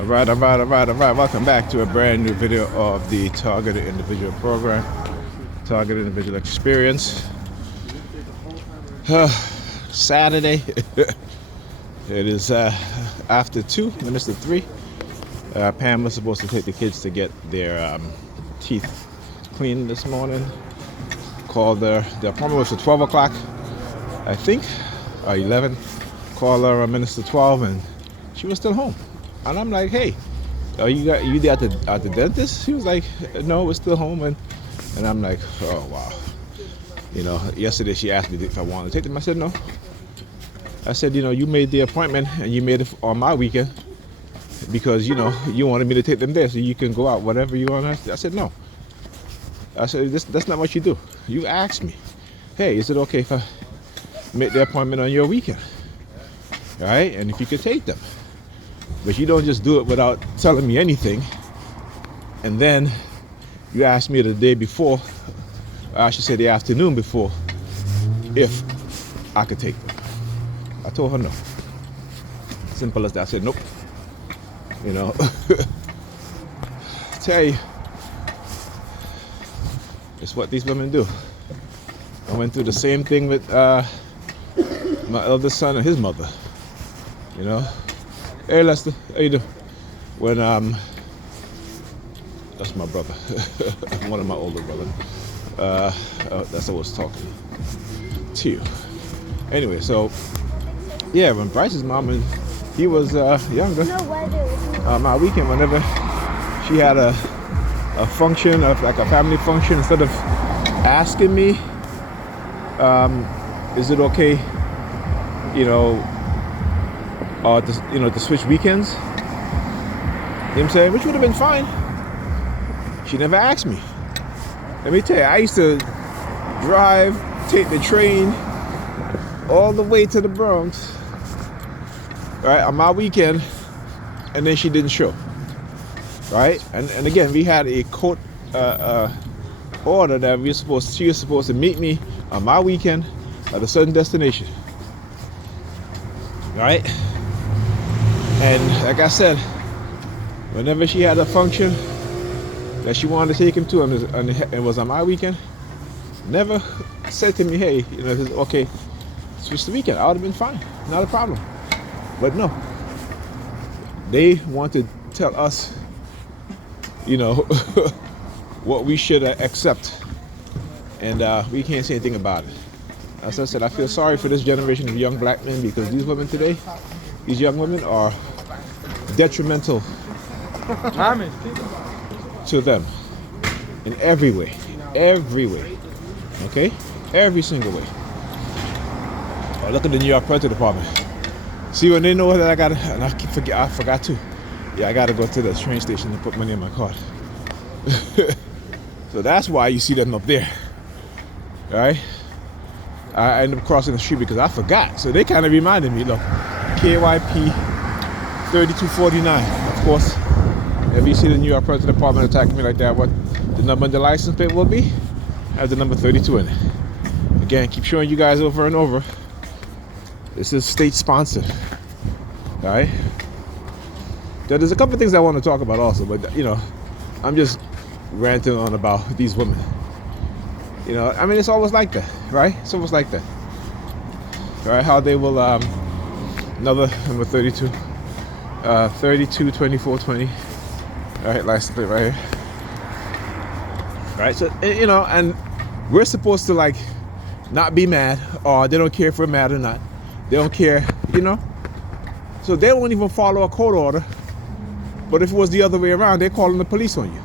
All right. Welcome back to a brand new video of the Targeted Individual Program, Targeted Individual Experience. Saturday. It is after 2 minutes to 3. Pam was supposed to take the kids to get their teeth cleaned this morning. Called her. The appointment was for 12 o'clock, I think, or 11. Called her a minutes to 12, and she was still home. And I'm like, hey, are you there at the dentist? She was like, no, we're still home. And I'm like, oh, wow. You know, yesterday she asked me if I wanted to take them. I said, no. I said, you know, you made the appointment and you made it on my weekend because, you know, you wanted me to take them there so you can go out, whatever you want. I said, no. I said, that's not what you do. You asked me, hey, is it okay if I make the appointment on your weekend? All right? And if you could take them. But you don't just do it without telling me anything. And then you ask me the day before, or I should say the afternoon before, if I could take them. I told her no. Simple as that. I said nope. You know, tell you, it's what these women do. I went through the same thing with my eldest son and his mother. You know. Hey Lester, how you doing? When that's my brother, one of my older brothers. That's who I was talking to you. Anyway, so yeah, when Bryce's mom and he was younger, my weekend, whenever she had a function of like a family function, instead of asking me, is it okay, you know, to switch weekends, you know what I'm saying, which would have been fine. She never asked me. Let me tell you, I used to drive, take the train all the way to the Bronx, right, on my weekend, and then she didn't show, right? And again, we had a court order that she was supposed to meet me on my weekend at a certain destination, right? And like I said, whenever she had a function that she wanted to take him to, and it was on my weekend, never said to me, hey, you know, okay, switch the weekend. I would have been fine, not a problem. But no, they want to tell us, you know, what we should accept, and we can't say anything about it. As I said, I feel sorry for this generation of young black men, because these women today, these young women are detrimental to them in every way, okay? Every single way. Oh, look at the New York Predators Department. See, when they know that I gotta, and I forgot to. Yeah, I gotta go to the train station and put money in my card. So that's why you see them up there, all right? I ended up crossing the street because I forgot. So they kind of reminded me, look, KYP 3249. Of course, if you see the New York Predators Department attacking me like that, what the number on the license plate will be, has the number 32 in it. Again, keep showing you guys over and over, this is state sponsored, all right? There's a couple of things I want to talk about also, but you know, I'm just ranting on about these women. You know, I mean, it's always like that, right? It's always like that, all right? How they will, another number 32, 32 24 20. All right, license plate right here. All right, so you know, and we're supposed to like not be mad, or they don't care if we're mad or not. They don't care, you know. So they won't even follow a court order. But if it was the other way around, they're calling the police on you.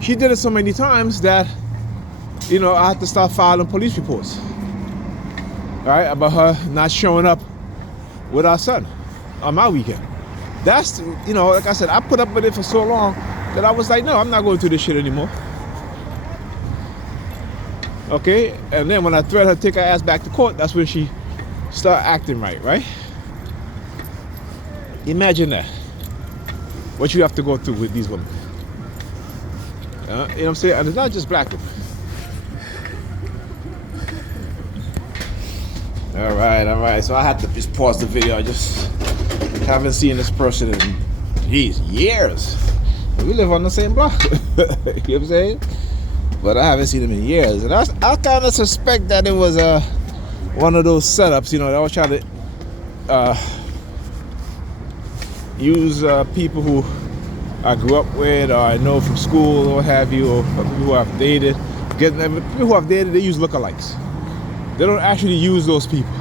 She did it so many times that, you know, I had to start filing police reports, all right, about her not showing up with our son on my weekend. That's, you know, like I said, I put up with it for so long that I was like, no, I'm not going through this shit anymore. Okay, and then when I threatened her to take her ass back to court, that's when she started acting right? Imagine that. What you have to go through with these women. You know what I'm saying? And it's not just black women. All right. So I had to just pause the video. I just Haven't seen this person in, geez, years. We live on the same block. You know what I'm saying? But I haven't seen him in years. And I kind of suspect that it was one of those setups, you know, they always try to use people who I grew up with, or I know from school, or what have you, or people who I've dated. People who I've dated, they use lookalikes. They don't actually use those people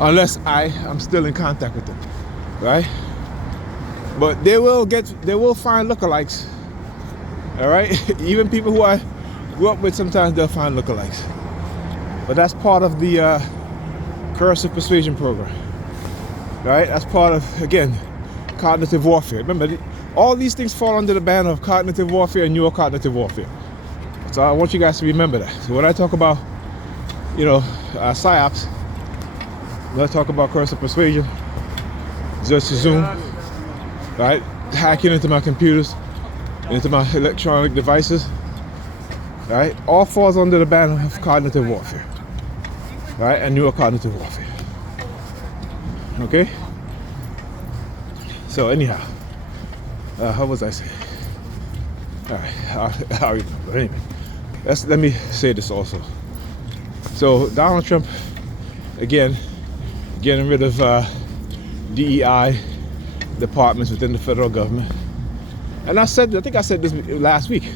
unless I'm still in contact with them, right? But they will find lookalikes, all right? Even people who I grew up with, sometimes they'll find lookalikes. But that's part of the coercive persuasion program, right? That's part of, again, cognitive warfare. Remember, all these things fall under the banner of cognitive warfare and neurocognitive warfare. So I want you guys to remember that. So when I talk about, you know, psyops, when I talk about coercive persuasion, just Zoom, right? Hacking into my computers, into my electronic devices, right? All falls under the banner of cognitive warfare, right? And neurocognitive warfare. Okay? So anyhow, how was I saying? All right, I'll remember. Anyway, let me say this also. So Donald Trump, again, getting rid of DEI departments within the federal government. And I think I said this last week.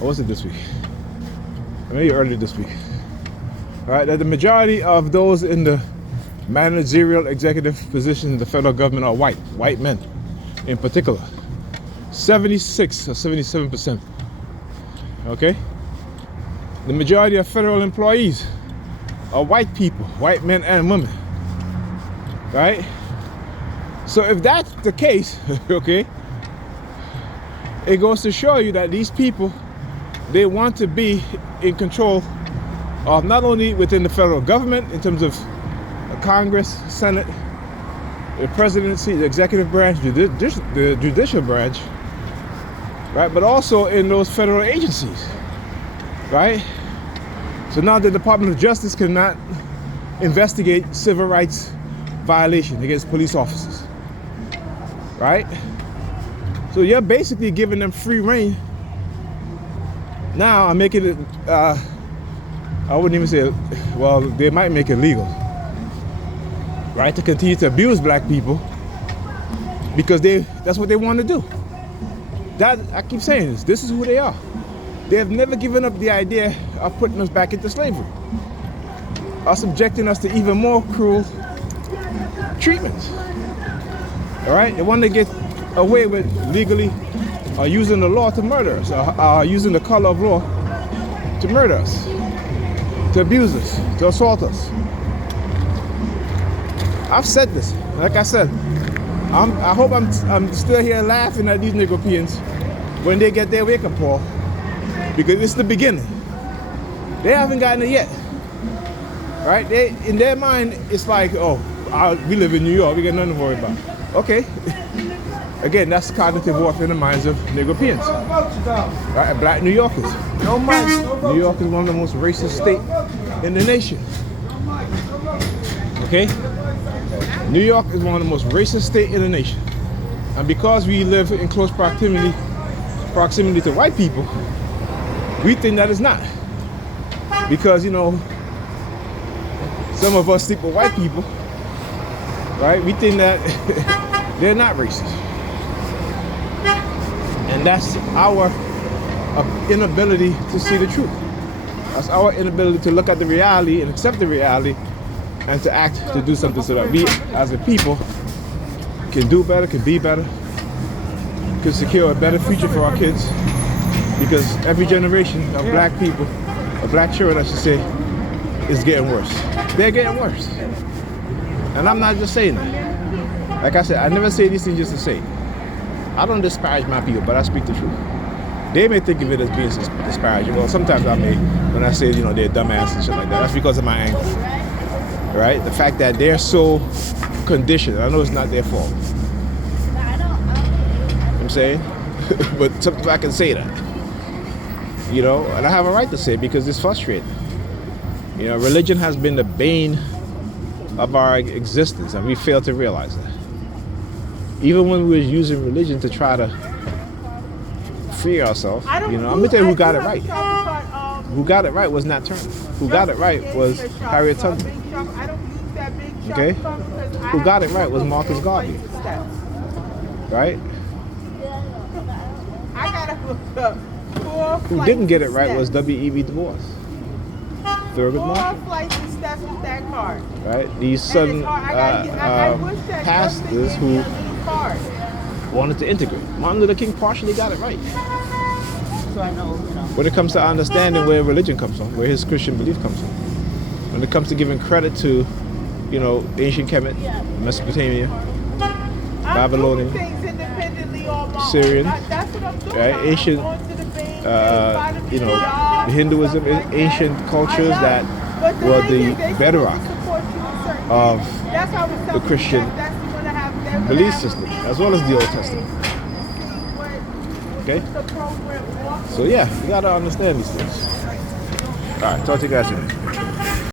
Or was it this week? Maybe earlier this week. All right, that the majority of those in the managerial executive positions in the federal government are white men in particular. 76 or 77%. Okay? The majority of federal employees are white people, white men and women. Right? So if that's the case, okay, it goes to show you that these people, they want to be in control of not only within the federal government in terms of Congress, Senate, the presidency, the executive branch, the judicial branch, right? But also in those federal agencies, right? So now the Department of Justice cannot investigate civil rights violation against police officers, right? So you're basically giving them free rein. Now I'm making it, I wouldn't even say, well, they might make it legal, right, to continue to abuse black people because that's what they want to do. That, I keep saying this is who they are. They have never given up the idea of putting us back into slavery, or subjecting us to even more cruel treatments. All right, they want to get away with legally using the law to murder us, or using the color of law to murder us, to abuse us, to assault us. I've said this. Like I said, I hope I'm still here laughing at these Negropeans when they get their wake-up call, because it's the beginning. They haven't gotten it yet, right? In their mind, it's like, oh, we live in New York, we got nothing to worry about. Okay. Again, that's cognitive warfare in the minds of Negropeans, right? And black New Yorkers. New York is one of the most racist states in the nation. Okay? New York is one of the most racist states in the nation. And because we live in close proximity to white people, we think that it's not. Because, you know, some of us sleep with white people, right? We think that they're not racist. And that's our inability to see the truth. That's our inability to look at the reality and accept the reality and to act, to do something so that we as a people can do better, can be better, can secure a better future for our kids. Because every generation of black people, of black children I should say, is getting worse. They're getting worse. And I'm not just saying that. Like I said, I never say these things just to say it. I don't disparage my people, but I speak the truth. They may think of it as being disparaging. Well, sometimes I may, when I say, you know, they're dumbass and shit like that. That's because of my anger, right? The fact that they're so conditioned. I know it's not their fault. You know what I'm saying? But sometimes I can say that. You know, and I have a right to say it because it's frustrating. You know, religion has been the bane of our existence, and we fail to realize that. even when we was using religion to try to free ourselves, you know, I'm gonna tell you who got it right. Who got it right was Nat Turner. Who got it right was Harriet Tubman. Okay? Who got it right was Marcus Garvey. Right? Who didn't get it right was W.E.B. Du Bois. Thurgood Marshall. Right? These sudden pastors who wanted to integrate. Martin Luther King partially got it right. When it comes to understanding where religion comes from, where his Christian belief comes from. When it comes to giving credit to, you know, ancient Kemet, Mesopotamia, Babylonian, Syrian, right? Ancient, you know, Hinduism, ancient cultures that were the bedrock of the Christian belief system, as well as the Old Testament. Okay? So yeah, you gotta understand these things. All right, talk to you guys soon.